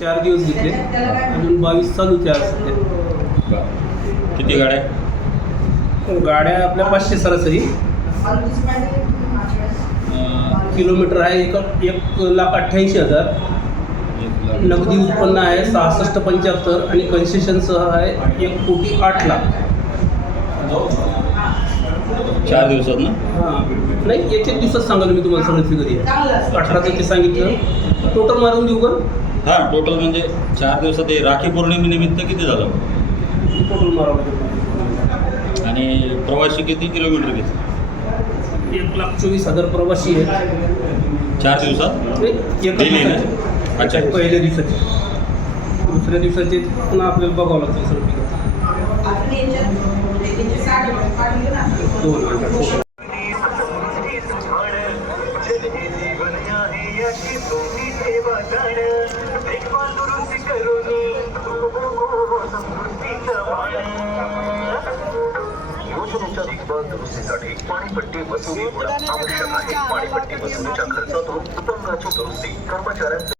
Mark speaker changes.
Speaker 1: चार दिवस घेतले. अजून बावीस चालू आज सध्या.
Speaker 2: किती गाड्या?
Speaker 1: गाड्या आपल्या पाचशे सरासरी. किलोमीटर आहे एक एक लाख अठ्ठ्याऐंशी हजार. नगदी उत्पन्न आहे सहासष्ट पंच्याहत्तर आणि कन्सेशनसह आहे एक कोटी आठ लाख.
Speaker 2: चार दिवसात ना?
Speaker 1: हां. नाही एक एक दिवसात सांगाल मी तुम्हाला सगळं फिगर अठराचं ते सांगितलं. टोटल मारून देऊ का?
Speaker 2: हा टोटल म्हणजे चार दिवसात हे राखी पौर्णिमेनिमित्त किती झालं?
Speaker 1: टोटल मारावं
Speaker 2: आणि प्रवासी किती किलोमीटर किती
Speaker 1: एक लाख चोवीस हजार प्रवासी आहेत.
Speaker 2: चार दिवसात? ना? अच्छा.
Speaker 1: पहिल्या दिवसाचे. दुसऱ्या दिवसाचे पुन्हा आपल्याला बघावं लागतं सर दोन मिनिटं
Speaker 3: दुरुस्तीसाठी पाणीपट्टी वसुली आवश्यक आहे पाणीपट्टी वसुलीच्या खर्चातून उत्पन्नाची दुरुस्ती कर्मचाऱ्यांचे